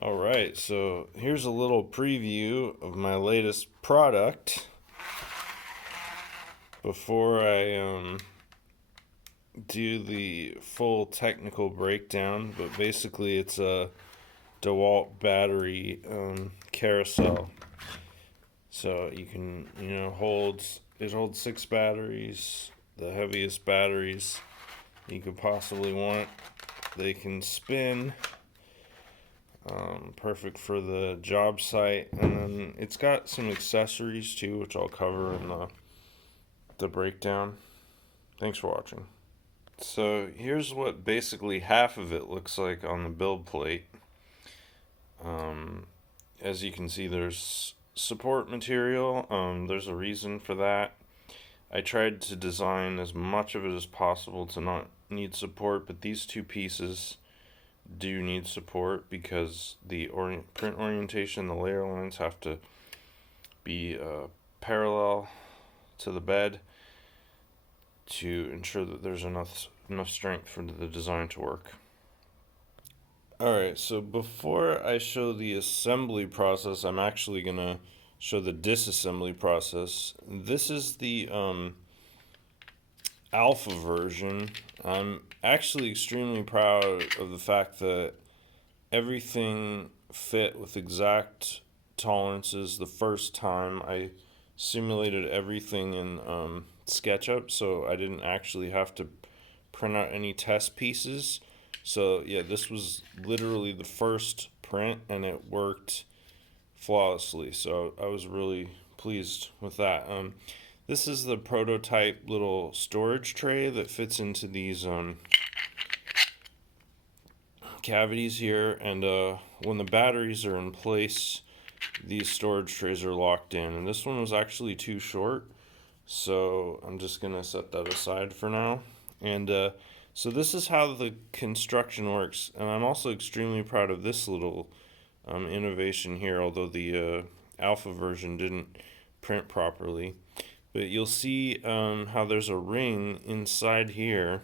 Alright, so here's a little preview of my latest product before I do the full technical breakdown. But basically, it's a DeWalt battery carousel. So you can, it holds 6 batteries, the heaviest batteries you could possibly want. They can spin. Perfect for the job site, and then it's got some accessories too, which I'll cover in the breakdown. Thanks for watching. So here's what basically half of it looks like on the build plate. As you can see, there's support material. There's a reason for that. I tried to design as much of it as possible to not need support, but these two pieces do need support because the print orientation, the layer lines have to be parallel to the bed to ensure that there's enough strength for the design to work. Alright, so before I show the assembly process, I'm actually going to show the disassembly process. This is the alpha version. I'm actually extremely proud of the fact that everything fit with exact tolerances the first time. I simulated everything in SketchUp, so I didn't actually have to print out any test pieces. So yeah, this was literally the first print and it worked flawlessly. So I was really pleased with that. This is the prototype little storage tray that fits into these cavities here, and when the batteries are in place, these storage trays are locked in, and this one was actually too short, so I'm just gonna set that aside for now. And so this is how the construction works, and I'm also extremely proud of this little innovation here, although the alpha version didn't print properly. But you'll see how there's a ring inside here.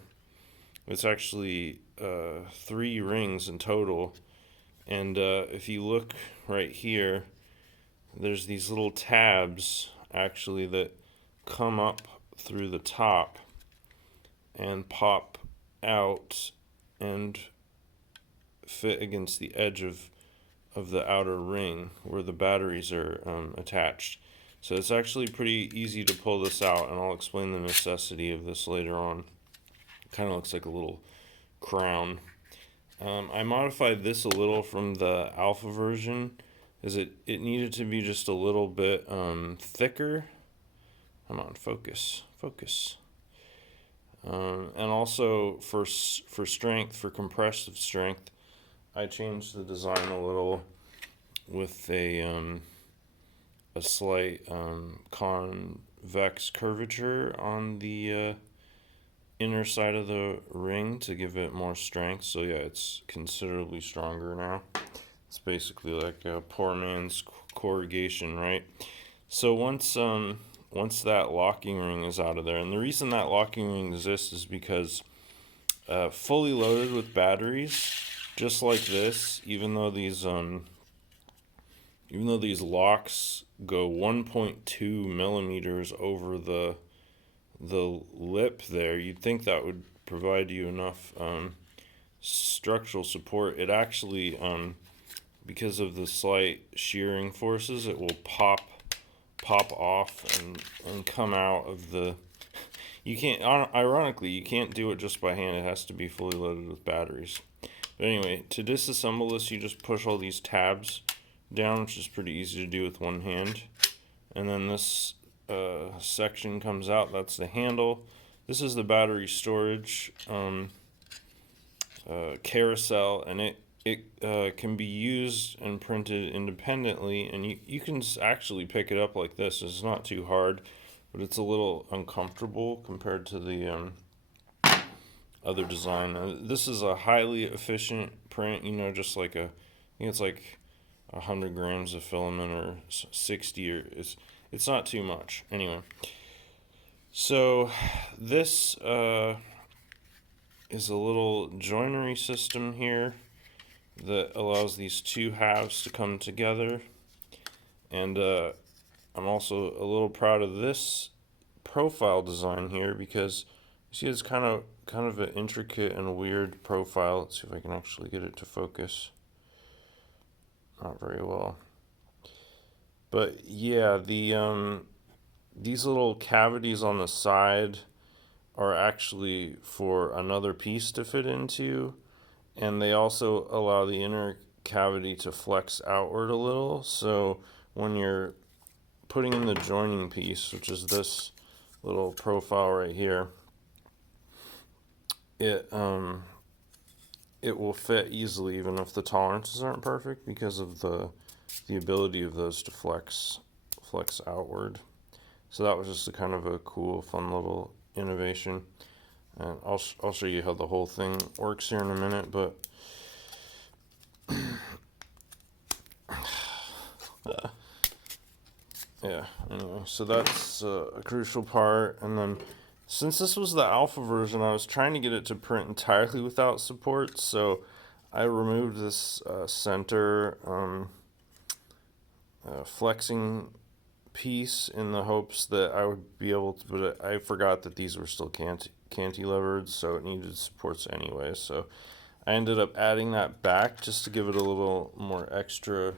It's actually 3 rings in total, and if you look right here, there's these little tabs actually that come up through the top and pop out and fit against the edge of the outer ring where the batteries are attached. So it's actually pretty easy to pull this out, and I'll explain the necessity of this later on. It kind of looks like a little crown. I modified this a little from the alpha version, as it needed to be just a little bit thicker. Come on, focus. And also for strength, for compressive strength, I changed the design a little with a slight convex curvature on the inner side of the ring to give it more strength. So yeah, it's considerably stronger now. It's basically like a poor man's corrugation, right? So once that locking ring is out of there, and the reason that locking ring exists is because fully loaded with batteries, just like this, even though these locks go 1.2 millimeters over the lip there, you'd think that would provide you enough structural support. It actually, because of the slight shearing forces, it will pop off and come out of the. You can't. Ironically, you can't do it just by hand. It has to be fully loaded with batteries. But anyway, to disassemble this, you just push all these tabs down, which is pretty easy to do with one hand, and then this section comes out. That's the handle. This is the battery storage carousel, and it can be used and printed independently, and you can actually pick it up like this. It's not too hard, but it's a little uncomfortable compared to the other design. This is a highly efficient print, just like I think it's like 100 grams of filament or 60, or it's not too much. Anyway, so this is a little joinery system here that allows these two halves to come together. And I'm also a little proud of this profile design here because you see it's kind of an intricate and weird profile. Let's see if I can actually get it to focus. Not very well. But yeah, these little cavities on the side are actually for another piece to fit into, and they also allow the inner cavity to flex outward a little. So when you're putting in the joining piece, which is this little profile right here, it will fit easily even if the tolerances aren't perfect because of the ability of those to flex outward. So that was just a kind of a cool, fun little innovation. And I'll show you how the whole thing works here in a minute, but yeah, anyway, so that's a crucial part. And then since this was the alpha version, I was trying to get it to print entirely without support, so I removed this center flexing piece in the hopes that I would be able to, but I forgot that these were still cantilevered, so it needed supports anyway. So I ended up adding that back just to give it a little more extra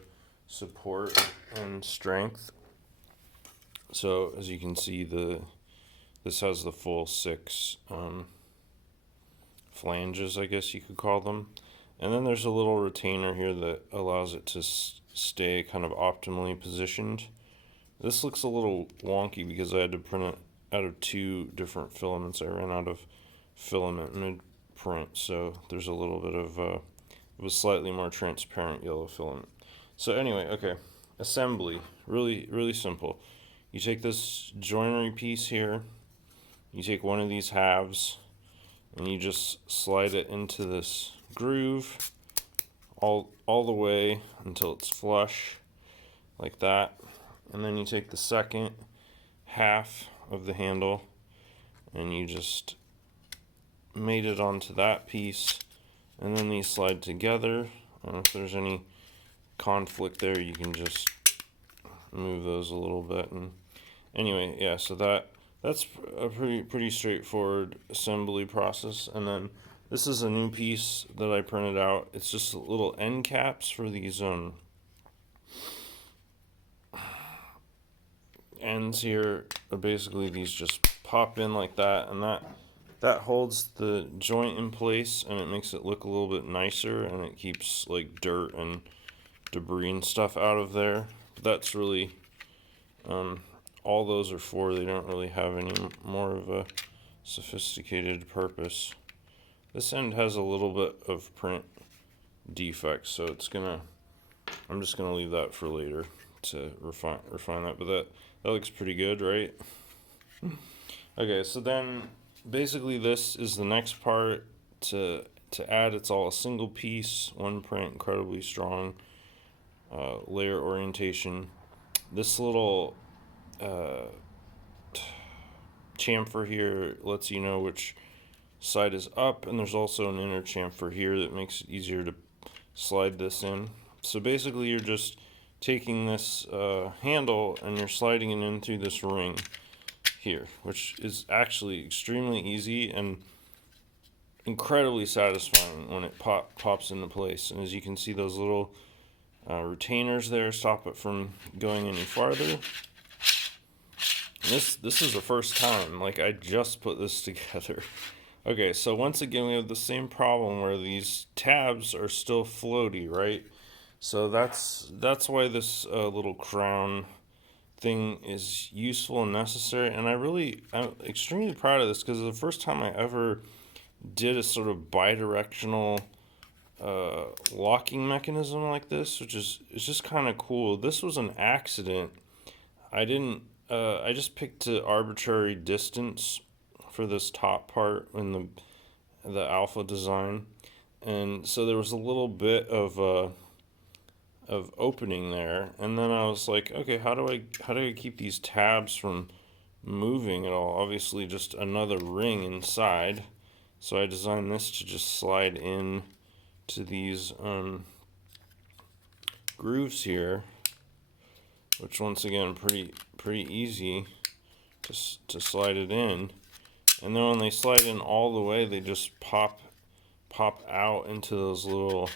support and strength. So as you can see, this has the full 6 flanges, I guess you could call them. And then there's a little retainer here that allows it to stay kind of optimally positioned. This looks a little wonky because I had to print it out of 2 different filaments. I ran out of filament mid-print, so there's a little bit of a slightly more transparent yellow filament. So anyway, okay, assembly, really simple. You take this joinery piece here, you take one of these halves, and you just slide it into this groove all the way until it's flush, like that. And then you take the second half of the handle and you just mate it onto that piece, and then these slide together. And if there's any conflict there, you can just move those a little bit. And anyway, yeah, so that's a pretty straightforward assembly process. And then this is a new piece that I printed out. It's just little end caps for these ends here. Basically these just pop in like that, and that holds the joint in place, and it makes it look a little bit nicer, and it keeps like dirt and debris and stuff out of there. But that's really all those are for. They don't really have any more of a sophisticated purpose. This end has a little bit of print defects, so I'm just gonna leave that for later to refine that. But that looks pretty good, right? Okay, so then basically this is the next part to add. It's all a single piece, one print, incredibly strong layer orientation. This little chamfer here lets you know which side is up, and there's also an inner chamfer here that makes it easier to slide this in. So basically you're just taking this handle and you're sliding it in through this ring here, which is actually extremely easy and incredibly satisfying when it pops into place. And as you can see, those little retainers there stop it from going any farther. And this is the first time, like, I just put this together. Okay, so once again we have the same problem where these tabs are still floaty, right? So that's why this little crown thing is useful and necessary. And I'm extremely proud of this because it's the first time I ever did a sort of bidirectional locking mechanism like this, it's just kind of cool. This was an accident. I just picked an arbitrary distance for this top part in the alpha design, and so there was a little bit of opening there, and then I was like, okay, how do I keep these tabs from moving at all? Obviously just another ring inside, so I designed this to just slide in to these grooves here, which once again pretty easy to slide it in. And then when they slide in all the way, they just pop out into those little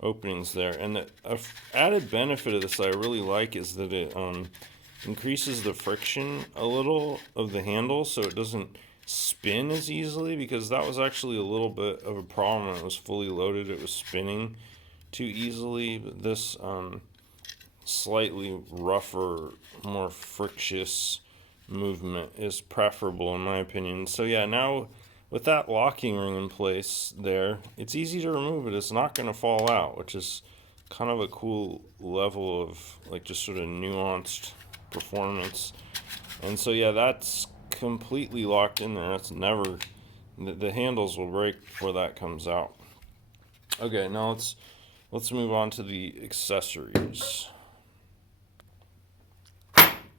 openings there. And the added benefit of this I really like is that it increases the friction a little of the handle, so it doesn't spin as easily, because that was actually a little bit of a problem when it was fully loaded. It was spinning too easily. But this slightly rougher, more frictious movement is preferable in my opinion. So yeah, now with that locking ring in place there, it's easy to remove it. It's not going to fall out, which is kind of a cool level of like just sort of nuanced performance. And so yeah, that's completely locked in there. That's never, the handles will break before that comes out. Okay, now let's move on to the accessories.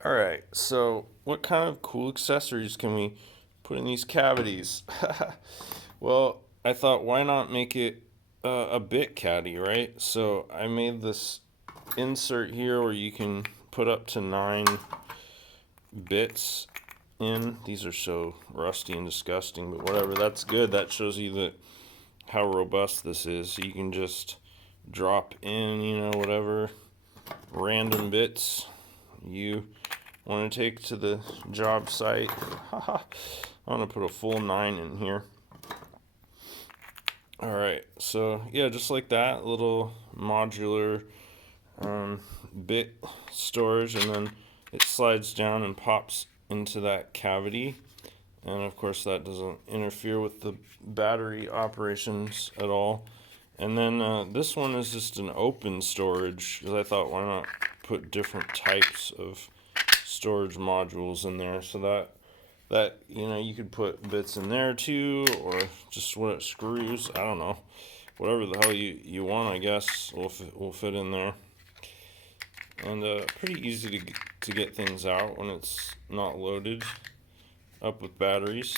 Alright, so what kind of cool accessories can we put in these cavities? Well, I thought, why not make it a bit caddy, right? So I made this insert here where you can put up to 9 bits in. These are so rusty and disgusting, but whatever, that's good. That shows you that how robust this is. So you can just drop in, you know, whatever random bits you want to take to the job site. I'm going to put a full 9 in here. Alright, so yeah, just like that, little modular bit storage, and then it slides down and pops into that cavity. And of course that doesn't interfere with the battery operations at all. And then this one is just an open storage, because I thought, why not put different types of storage modules in there, so that you know, you could put bits in there too, or just what screws, I don't know, whatever the hell you want, I guess will fit in there. And pretty easy to get things out when it's not loaded up with batteries.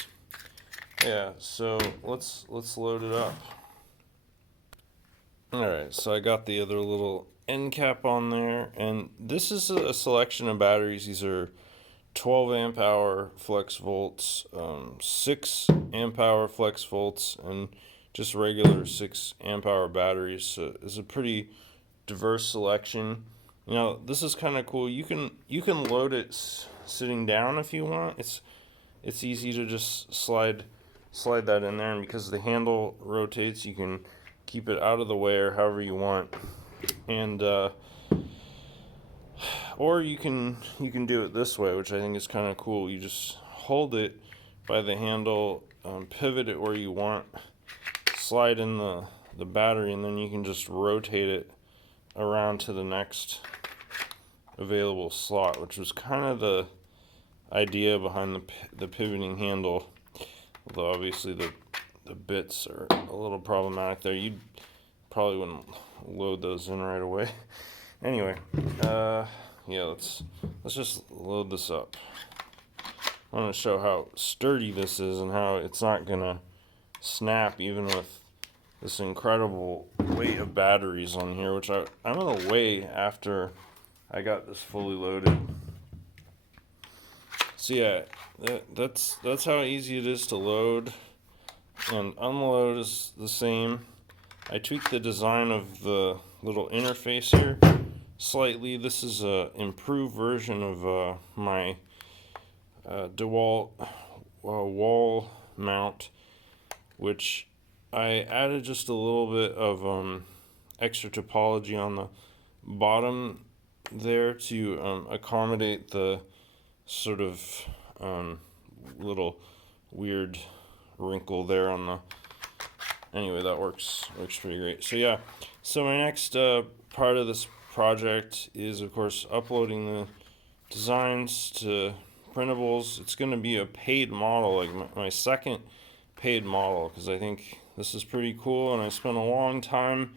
Yeah, so let's load it up. Alright, so I got the other little end cap on there, and this is a selection of batteries. These are 12 amp hour flex volts, 6 amp hour flex volts, and just regular 6 amp hour batteries. So it's a pretty diverse selection. You know, this is kind of cool. You can load it sitting down if you want. It's easy to just slide that in there, and because the handle rotates, you can keep it out of the way or however you want. And or you can do it this way, which I think is kind of cool. You just hold it by the handle, pivot it where you want, slide in the battery, and then you can just rotate it around to the next available slot, which was kind of the idea behind the pivoting handle. Although obviously the bits are a little problematic there. You probably wouldn't load those in right away. Anyway, yeah, let's just load this up. I want to show how sturdy this is and how it's not gonna snap even with this incredible weight of batteries on here, which I'm gonna weigh after I got this fully loaded. So yeah, that's how easy it is to load, and unload is the same. I tweaked the design of the little interface here slightly. This is a improved version of my DeWalt wall mount, which I added just a little bit of extra topology on the bottom there to accommodate the sort of little weird wrinkle there on the, anyway, that works pretty great. So yeah, so my next part of this project is of course uploading the designs to printables. It's going to be a paid model, like my second paid model, because I think this is pretty cool and I spent a long time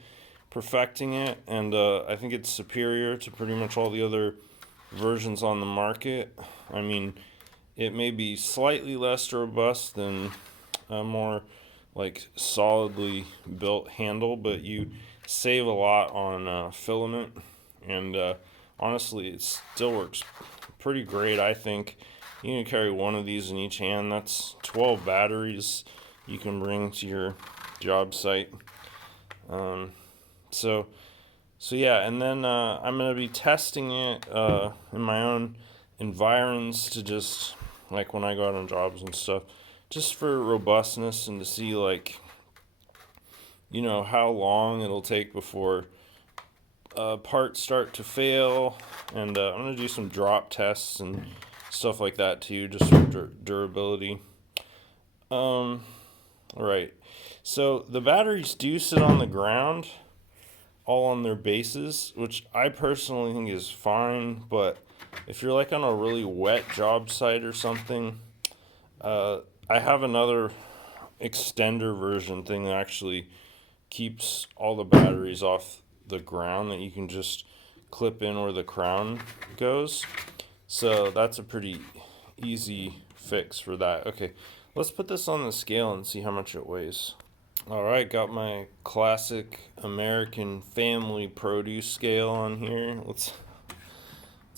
perfecting it, and I think it's superior to pretty much all the other versions on the market. I mean, it may be slightly less robust than more like solidly built handle, but you save a lot on filament, and honestly, it still works pretty great. I think you can carry one of these in each hand. That's 12 batteries you can bring to your job site. Um, so yeah, and then I'm gonna be testing it in my own environs to just like when I go out on jobs and stuff, just for robustness and to see like how long it'll take before parts start to fail, and I'm gonna do some drop tests and stuff like that too, just for durability. All right, so the batteries do sit on the ground, all on their bases, which I personally think is fine. But if you're like on a really wet job site or something, I have another extender version thing that actually keeps all the batteries off the ground that you can just clip in where the crown goes. So that's a pretty easy fix for that. Okay, let's put this on the scale and see how much it weighs. Alright, got my classic American family produce scale on here. Let's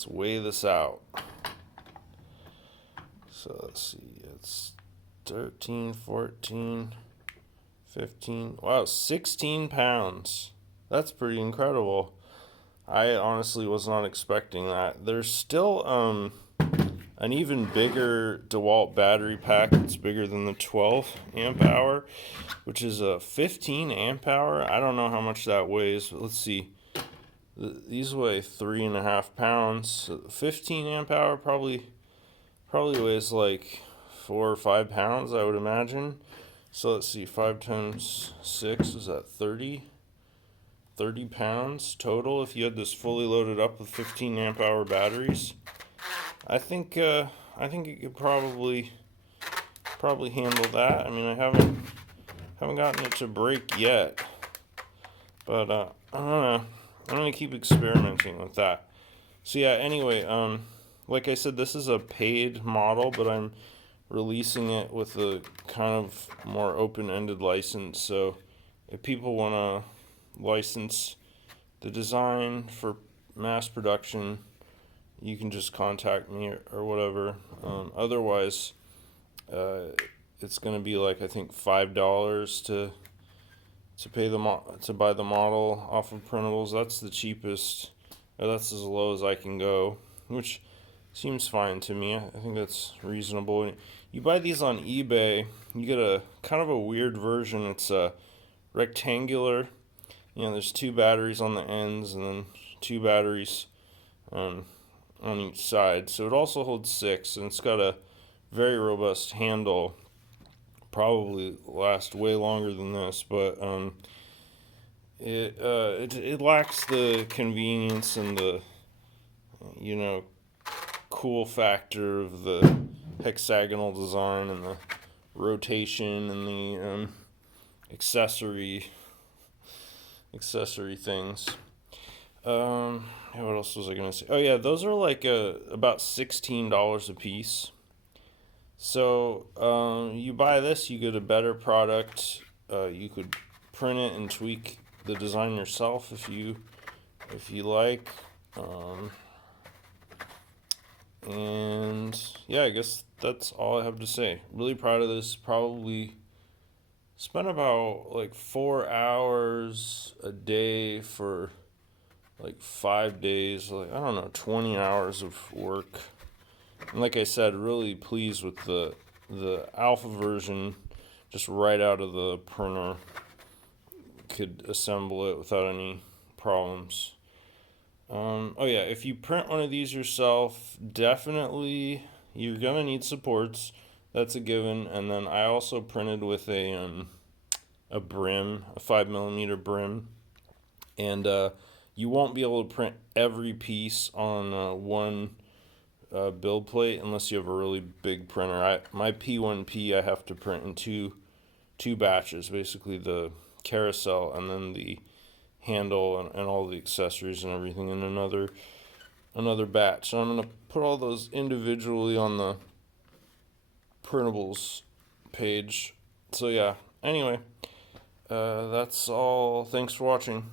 weigh this out. So let's see, it's 13, 14, 15, wow, 16 pounds. That's pretty incredible. I honestly was not expecting that. There's still an even bigger DeWalt battery pack that's bigger than the 12 amp hour, which is a 15 amp hour. I don't know how much that weighs, but let's see. These weigh 3.5 pounds. So 15 amp hour probably weighs like 4 or 5 pounds, I would imagine. So let's see, 5 times 6 is that 30 pounds total if you had this fully loaded up with 15 amp hour batteries. I think it could probably handle that. I mean, I haven't gotten it to break yet, but I don't know. I'm gonna keep experimenting with that. So yeah. Anyway, like I said, this is a paid model, but I'm releasing it with a kind of more open-ended license. So if people want to license the design for mass production, you can just contact me or whatever. Otherwise, it's going to be like, I think, $5 to pay to buy the model off of printables. That's the cheapest, or that's as low as I can go, which seems fine to me. I think that's reasonable. You buy these on eBay, you get a kind of a weird version. It's a rectangular. There's 2 batteries on the ends and then 2 batteries on each side. So it also holds 6, and it's got a very robust handle. Probably last way longer than this, but it lacks the convenience and the cool factor of the hexagonal design and the rotation and the accessory things. What else was I gonna say? Oh yeah, those are like about $16 a piece. So you buy this, you get a better product. You could print it and tweak the design yourself if you like. And yeah, I guess that's all I have to say. Really proud of this. Probably spent about like 4 hours a day for like 5 days. Like, I don't know, 20 hours of work. And like I said, really pleased with the alpha version. Just right out of the printer, could assemble it without any problems. Oh yeah, if you print one of these yourself, definitely you're gonna need supports. That's a given. And then I also printed with a brim, a 5mm brim, and you won't be able to print every piece on one build plate unless you have a really big printer. My P1P I have to print in two batches, basically the carousel and then the handle and all the accessories and everything in another batch. So I'm going to put all those individually on the printables page. So yeah, Anyway, that's all. Thanks for watching.